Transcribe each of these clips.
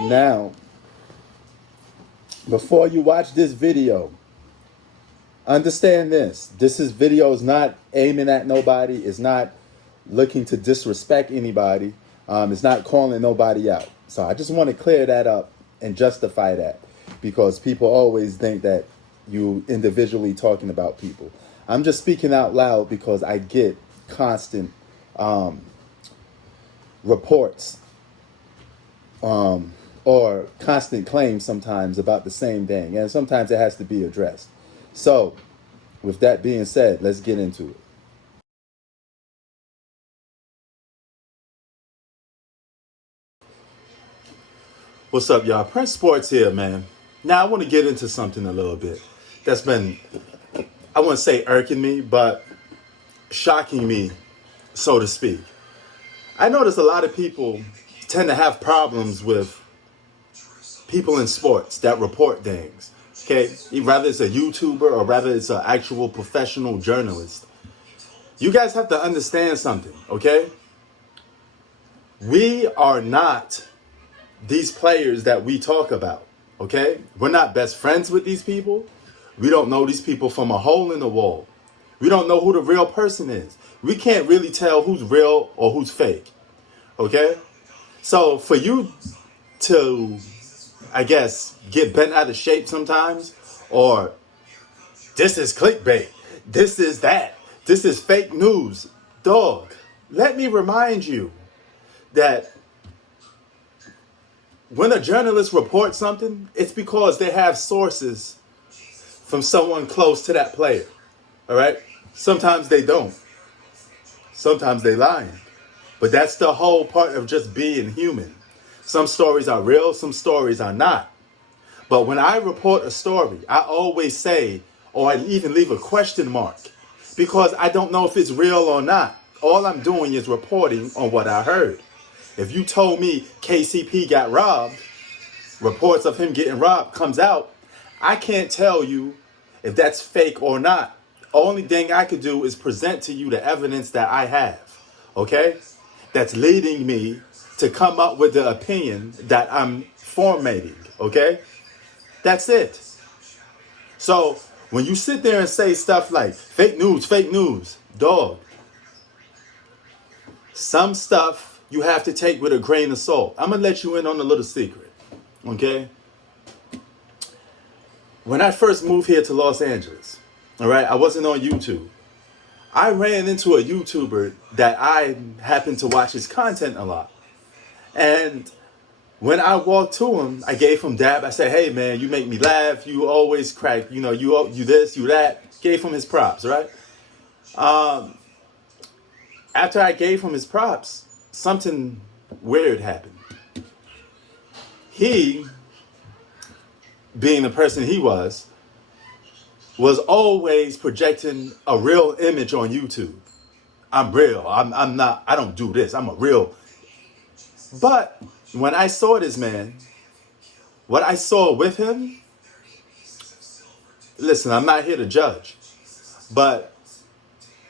Now, before you watch this video, understand this. Video is not aiming at nobody. It's not looking to disrespect anybody. It's not calling nobody out. So I just want to clear that up and justify that, because people always think that you individually talking about people. I'm just speaking out loud because I get constant reports or constant claims sometimes about the same thing, and sometimes it has to be addressed. So with that being said, let's get into it. What's up, y'all? Prince Sports here, man. Now, I want to get into something a little bit that's been, I wouldn't say irking me, but shocking me, so to speak. I notice a lot of people tend to have problems with people in sports that report things, okay? Rather it's a YouTuber or rather it's an actual professional journalist. You guys have to understand something, okay? We are not these players that we talk about, okay? We're not best friends with these people. We don't know these people from a hole in the wall. We don't know who the real person is. We can't really tell who's real or who's fake, okay? So for you to, I guess, get bent out of shape sometimes, or this is clickbait, this is that, this is fake news, dog, let me remind you that when a journalist reports something, it's because they have sources from someone close to that player. All right? Sometimes they don't. Sometimes they lying. But that's the whole part of just being human. Some stories are real, some stories are not. But when I report a story, I always say, or I even leave a question mark, because I don't know if it's real or not. All I'm doing is reporting on what I heard. If you told me KCP got robbed, reports of him getting robbed comes out, I can't tell you if that's fake or not. Only thing I could do is present to you the evidence that I have, okay? That's leading me to come up with the opinion that I'm formatting, okay? That's it. So when you sit there and say stuff like fake news, dog, some stuff you have to take with a grain of salt. I'm going to let you in on a little secret, okay? When I first moved here to Los Angeles, all right, I wasn't on YouTube. I ran into a YouTuber that I happened to watch his content a lot. And when I walked to him, I gave him dab. I said, hey, man, you make me laugh. You always crack, you this, you that. Gave him his props, right? After I gave him his props, something weird happened. He, being the person he was always projecting a real image on YouTube. I'm real. I'm not, I don't do this. I'm a real. But when I saw this man, what I saw with him, listen, I'm not here to judge, but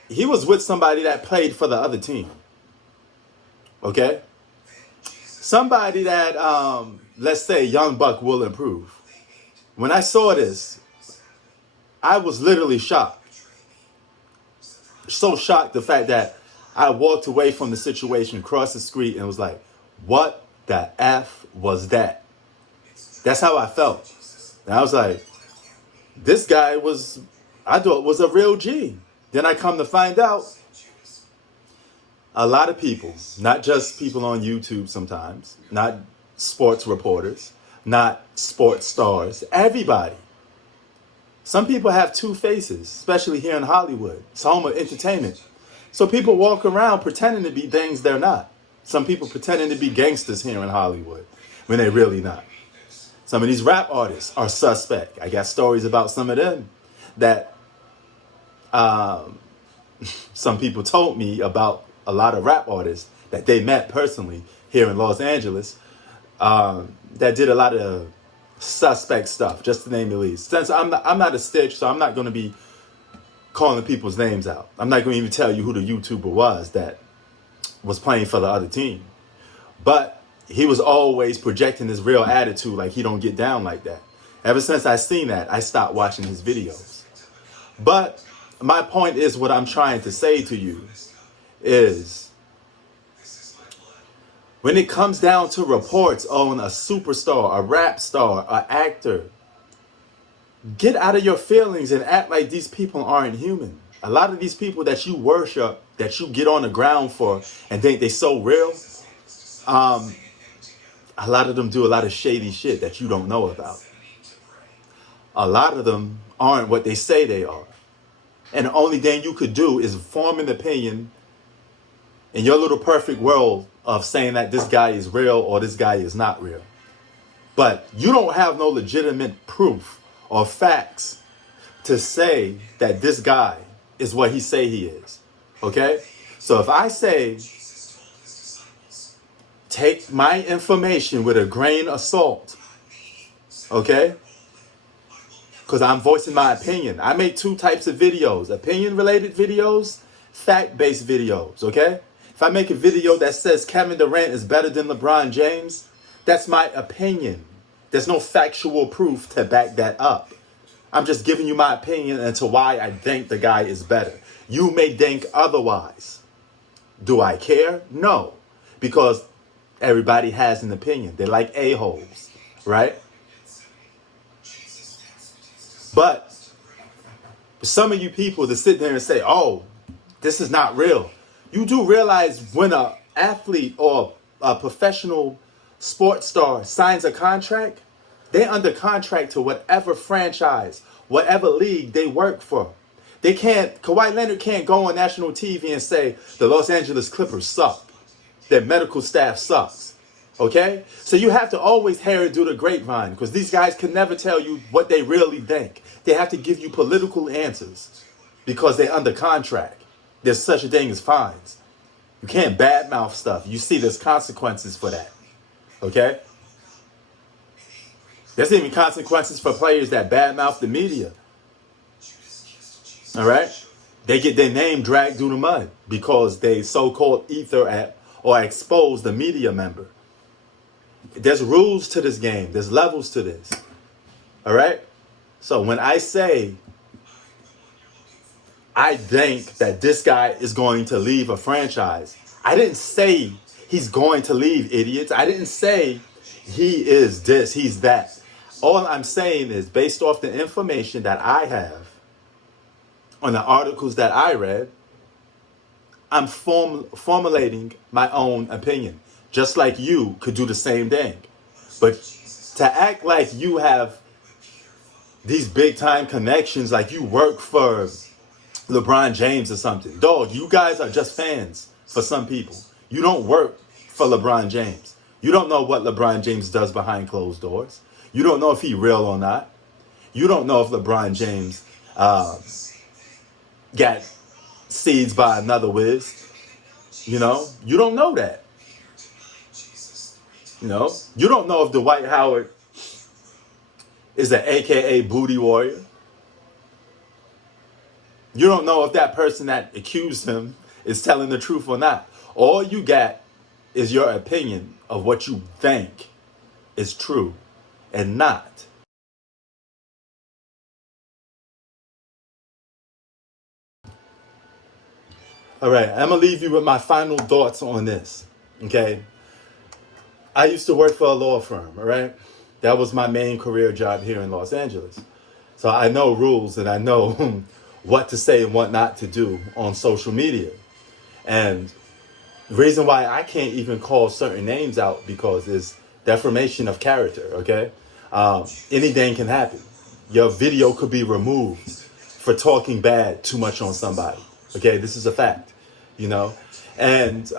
he was with somebody that played for the other team. Okay? Somebody that, let's say, Young Buck will improve. When I saw this, I was literally shocked. So shocked the fact that I walked away from the situation, crossed the street, and was like, what the F was that? That's how I felt. And I was like, this guy I thought was a real G. Then I come to find out, a lot of people, not just people on YouTube sometimes, not sports reporters, not sports stars, everybody. Some people have two faces, especially here in Hollywood. It's home of entertainment. So people walk around pretending to be things they're not. Some people pretending to be gangsters here in Hollywood when they're really not. Some of these rap artists are suspect. I got stories about some of them that some people told me about a lot of rap artists that they met personally here in Los Angeles that did a lot of suspect stuff, just to name the least. Since I'm not a stitch, so I'm not going to be calling people's names out. I'm not going to even tell you who the YouTuber was that was playing for the other team. But he was always projecting his real attitude, like he don't get down like that. Ever since I seen that, I stopped watching his videos. But my point is, what I'm trying to say to you is, when it comes down to reports on a superstar, a rap star, an actor, get out of your feelings and act like these people aren't human. A lot of these people that you worship, that you get on the ground for and think they so real, a lot of them do a lot of shady shit that you don't know about. A lot of them aren't what they say they are. And the only thing you could do is form an opinion in your little perfect world of saying that this guy is real or this guy is not real. But you don't have no legitimate proof or facts to say that this guy is what he say he is. Okay? So if I say, take my information with a grain of salt, okay? Because I'm voicing my opinion. I make two types of videos: opinion-related videos, fact-based videos, okay? If I make a video that says Kevin Durant is better than LeBron James, that's my opinion. There's no factual proof to back that up. I'm just giving you my opinion into why I think the guy is better. You may think otherwise. Do I care? No. Because everybody has an opinion. They're like a-holes, right? But for some of you people to sit there and say, oh, this is not real. You do realize when an athlete or a professional sports star signs a contract, they're under contract to whatever franchise, whatever league they work for. They can't, Kawhi Leonard can't go on national TV and say the Los Angeles Clippers suck. Their medical staff sucks. Okay? So you have to always hear it through the grapevine, because these guys can never tell you what they really think. They have to give you political answers because they're under contract. There's such a thing as fines. You can't badmouth stuff. You see there's consequences for that. Okay? There's even consequences for players that badmouth the media. All right? They get their name dragged through the mud because they so-called ether at or expose the media member. There's rules to this game. There's levels to this. All right? So when I say I think that this guy is going to leave a franchise, I didn't say he's going to leave, idiots. I didn't say he is this, he's that. All I'm saying is, based off the information that I have on the articles that I read, I'm formulating my own opinion. Just like you could do the same thing. But to act like you have these big time connections, like you work for LeBron James or something. Dog, you guys are just fans for some people. You don't work for LeBron James. You don't know what LeBron James does behind closed doors. You don't know if he's real or not. You don't know if LeBron James got seeds by another whiz. You know, you don't know that. You know, you don't know if Dwight Howard is an AKA booty warrior. You don't know if that person that accused him is telling the truth or not. All you got is your opinion of what you think is true and not. All right, I'm going to leave you with my final thoughts on this, okay? I used to work for a law firm, all right? That was my main career job here in Los Angeles. So I know rules and I know what to say and what not to do on social media. And the reason why I can't even call certain names out because it's defamation of character, okay? Anything can happen. Your video could be removed for talking bad too much on somebody, okay? This is a fact, you know? And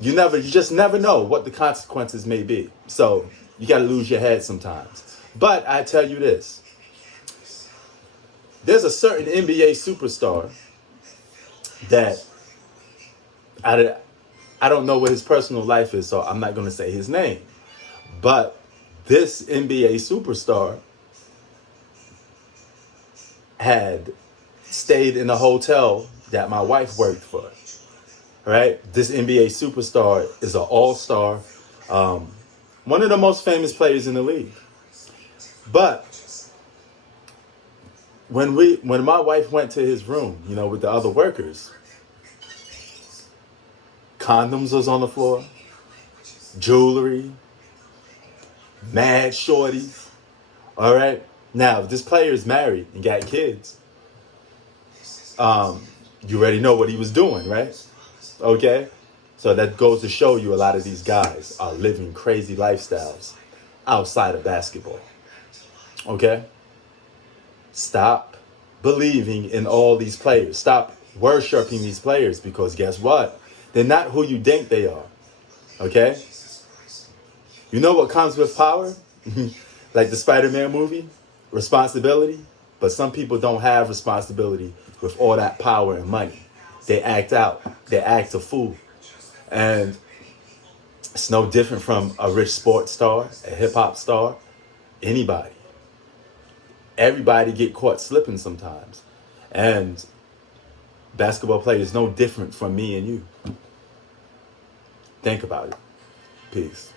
you just never know what the consequences may be. So you got to lose your head sometimes. But I tell you this. There's a certain NBA superstar that I don't know what his personal life is, so I'm not going to say his name. But this NBA superstar had stayed in a hotel that my wife worked for. Right? This NBA superstar is an all-star, One of the most famous players in the league. But when my wife went to his room, with the other workers, condoms was on the floor, jewelry, mad shorties. All right. Now, if this player is married and got kids, you already know what he was doing, right? Okay. So that goes to show you a lot of these guys are living crazy lifestyles outside of basketball. Okay. Stop believing in all these players. Stop worshiping these players, because guess what? They're not who you think they are. Okay? You know what comes with power? Like the Spider-Man movie? Responsibility. But some people don't have responsibility with all that power and money. They act out. They act a fool. And it's no different from a rich sports star, a hip-hop star, anybody. Everybody get caught slipping sometimes. And basketball players no different from me and you. Think about it. Peace.